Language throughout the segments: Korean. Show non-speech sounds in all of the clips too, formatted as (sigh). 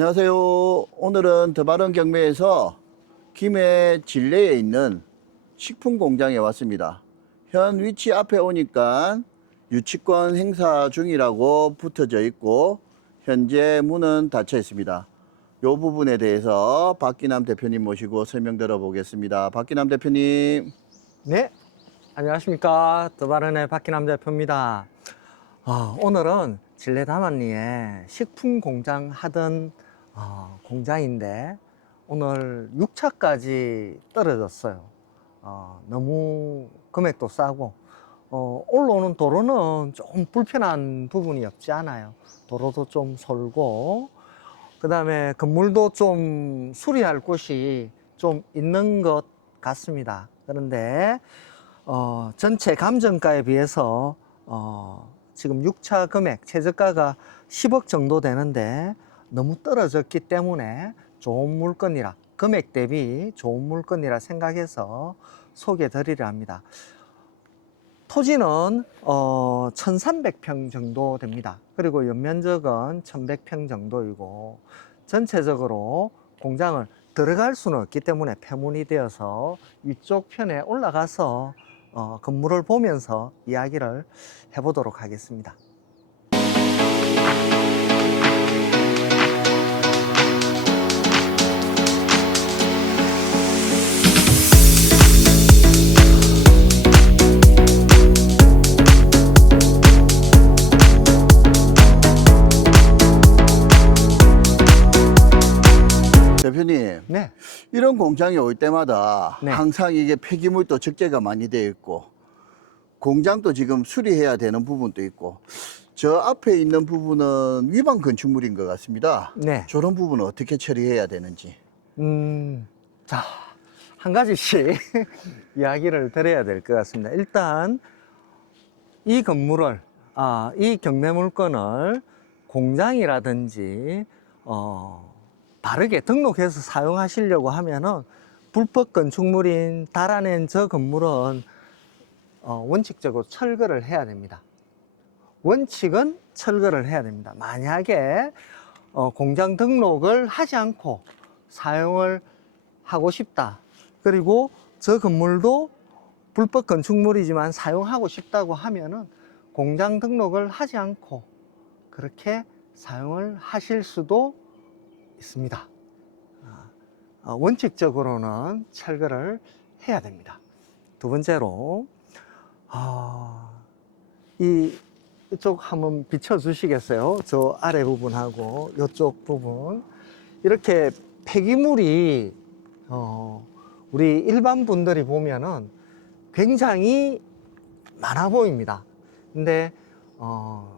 안녕하세요. 오늘은 더바른 경매에서 김해 진례에 있는 식품 공장에 왔습니다. 현 위치 앞에 오니까 유치권 행사 중이라고 붙어져 있고 현재 문은 닫혀 있습니다. 이 부분에 대해서 박기남 대표님 모시고 설명 들어보겠습니다. 박기남 대표님. 네, 안녕하십니까. 더바른의 박기남 대표입니다. 아, 오늘은 진례다만리에 식품 공장 하던 어, 공장인데 오늘 6차까지 떨어졌어요. 어, 너무 금액도 싸고 어, 올라오는 도로는 좀 불편한 부분이 없지 않아요. 도로도 좀 솔고 그 다음에 건물도 좀 수리할 곳이 좀 있는 것 같습니다. 그런데 어, 전체 감정가에 비해서 어, 지금 6차 금액 최저가가 10억 정도 되는데 너무 떨어졌기 때문에 좋은 물건이라 금액 대비 좋은 물건이라 생각해서 소개해 드리려 합니다. 토지는 어, 1300평 정도 됩니다. 그리고 연면적은 1100평 정도이고 전체적으로 공장을 들어갈 수는 없기 때문에 폐문이 되어서 위쪽 편에 올라가서 어, 건물을 보면서 이야기를 해보도록 하겠습니다. 대표님, 네, 이런 공장에 올 때마다 네. 항상 이게 폐기물도 적재가 많이 되어 있고 공장도 지금 수리해야 되는 부분도 있고 저 앞에 있는 부분은 위반 건축물인 것 같습니다. 네. 저런 부분은 어떻게 처리해야 되는지. 음, 자, 한 가지씩 (laughs) 이야기를 드려야 될 것 같습니다. 일단, 이 건물을, 아, 이 경매 물건을 공장이라든지, 어, 바르게 등록해서 사용하시려고 하면은 불법 건축물인 달아낸 저 건물은 어, 원칙적으로 철거를 해야 됩니다. 원칙은 철거를 해야 됩니다. 만약에 어, 공장 등록을 하지 않고 사용을 하고 싶다. 그리고 저 건물도 불법 건축물이지만 사용하고 싶다고 하면은 공장 등록을 하지 않고 그렇게 사용을 하실 수도 있습니다. 아, 어, 원칙적으로는 철거를 해야 됩니다. 두 번째로 아, 이 이쪽 한번 비춰 주시겠어요? 저 아래 부분하고 이쪽 부분 이렇게 폐기물이 어, 우리 일반 분들이 보면은 굉장히 많아 보입니다. 근데 어,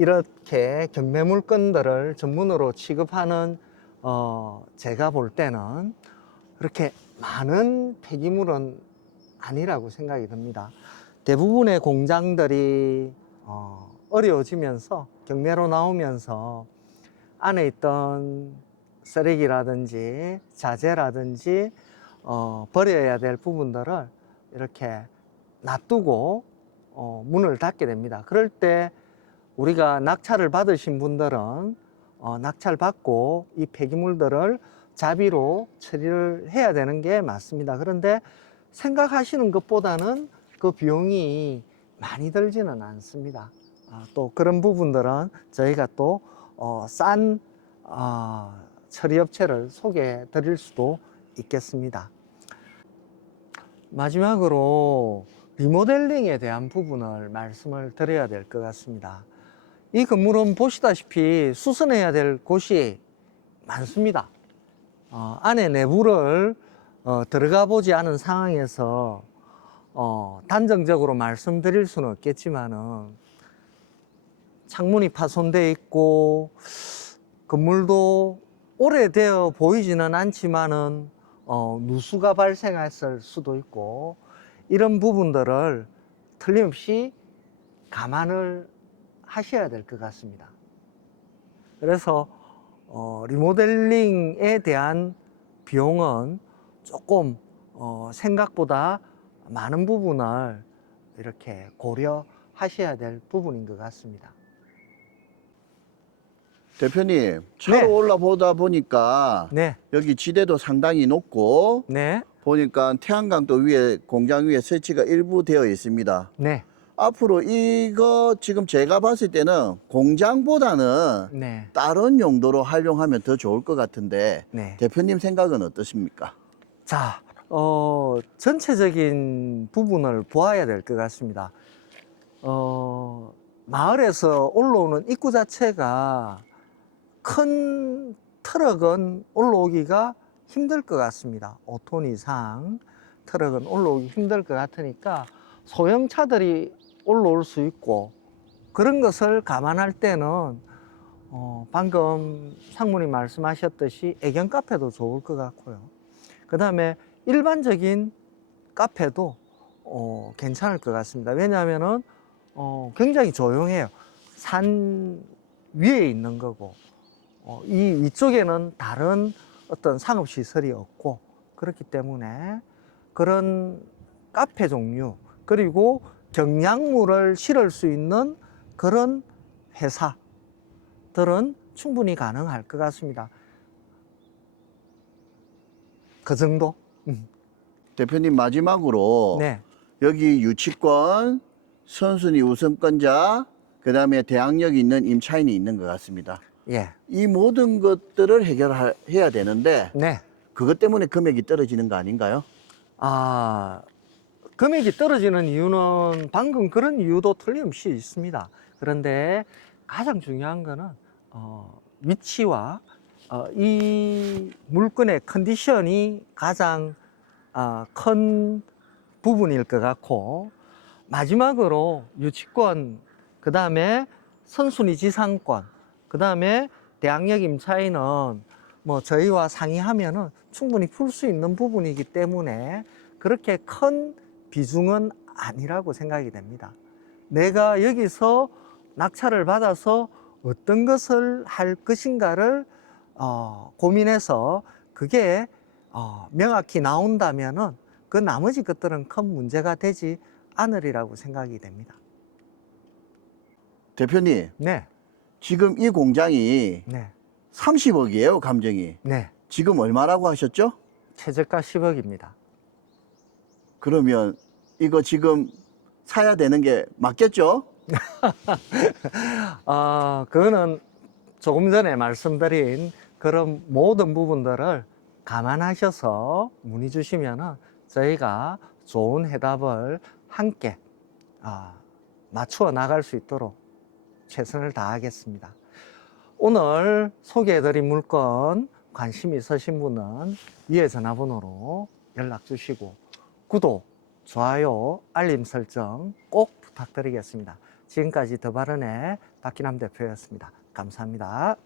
이렇게 경매 물건들을 전문으로 취급하는 어, 제가 볼 때는 그렇게 많은 폐기물은 아니라고 생각이 듭니다. 대부분의 공장들이 어, 어려워지면서 경매로 나오면서 안에 있던 쓰레기라든지 자재라든지 어, 버려야 될 부분들을 이렇게 놔두고 어, 문을 닫게 됩니다. 그럴 때 우리가 낙찰을 받으신 분들은 어, 낙찰 받고 이 폐기물들을 자비로 처리를 해야 되는 게 맞습니다. 그런데 생각하시는 것보다는 그 비용이 많이 들지는 않습니다. 아, 또 그런 부분들은 저희가 또 어, 싼 어, 처리업체를 소개해 드릴 수도 있겠습니다. 마지막으로 리모델링에 대한 부분을 말씀을 드려야 될 것 같습니다. 이 건물은 보시다시피 수선해야 될 곳이 많습니다. 어, 안에 내부를 어, 들어가 보지 않은 상황에서 어, 단정적으로 말씀드릴 수는 없겠지만은 창문이 파손돼 있고 건물도 오래되어 보이지는 않지만은 어, 누수가 발생했을 수도 있고 이런 부분들을 틀림없이 감안을 하셔야 될 것 같습니다. 그래서 어, 리모델링에 대한 비용은 조금 어, 생각보다 많은 부분을 이렇게 고려하셔야 될 부분인 것 같습니다. 대표님 차로 네. 올라보다 보니까 네, 여기 지대도 상당히 높고 네, 보니까 태양광도 위에 공장 위에 설치가 일부 되어 있습니다. 네, 앞으로 이거 지금 제가 봤을 때는 공장보다는 네, 다른 용도로 활용하면 더 좋을 것 같은데 네. 대표님 생각은 어떠십니까? 자, 어, 전체적인 부분을 보아야 될 것 같습니다. 어, 마을에서 올라오는 입구 자체가 큰 트럭은 올라오기가 힘들 것 같습니다. 5톤 이상 트럭은 올라오기 힘들 것 같으니까 소형차들이 올라올 수 있고 그런 것을 감안할 때는 어, 방금 상무님 말씀하셨듯이 애견 카페도 좋을 것 같고요. 그 다음에 일반적인 카페도 어, 괜찮을 것 같습니다. 왜냐하면은 어, 굉장히 조용해요. 산 위에 있는 거고 어, 이 위쪽에는 다른 어떤 상업 시설이 없고 그렇기 때문에 그런 카페 종류 그리고 경량물을 실을 수 있는 그런 회사들은 충분히 가능할 것 같습니다. 그 정도? 대표님 마지막으로 네. 여기 유치권, 선순위 우선권자, 그 다음에 대항력이 있는 임차인이 있는 것 같습니다. 예. 이 모든 것들을 해결해야 되는데 네. 그것 때문에 금액이 떨어지는 거 아닌가요? 아, 금액이 떨어지는 이유는 방금 그런 이유도 틀림없이 있습니다. 그런데 가장 중요한 거는 어, 위치와 어, 이 물건의 컨디션이 가장 어, 큰 부분일 것 같고 마지막으로 유치권, 그 다음에 선순위 지상권, 그 다음에 대항력 임차인은 뭐 저희와 상의하면은 충분히 풀 수 있는 부분이기 때문에 그렇게 큰 비중은 아니라고 생각이 됩니다. 내가 여기서 낙찰을 받아서 어떤 것을 할 것인가를 어, 고민해서 그게 어, 명확히 나온다면은 그 나머지 것들은 큰 문제가 되지 않으리라고 생각이 됩니다. 대표님, 네, 지금 이 공장이 네, 30억이에요, 감정이. 네. 지금 얼마라고 하셨죠? 최저가 10억입니다. 그러면 이거 지금 사야 되는 게 맞겠죠? (laughs) 아, 그거는 조금 전에 말씀드린 그런 모든 부분들을 감안하셔서 문의 주시면은 저희가 좋은 해답을 함께 아, 맞추어 나갈 수 있도록 최선을 다하겠습니다. 오늘 소개해드린 물건 관심 있으신 분은 위에 전화번호로 연락 주시고 구독, 좋아요, 알림 설정 꼭 부탁드리겠습니다. 지금까지 더 바른의 박기남 대표였습니다. 감사합니다.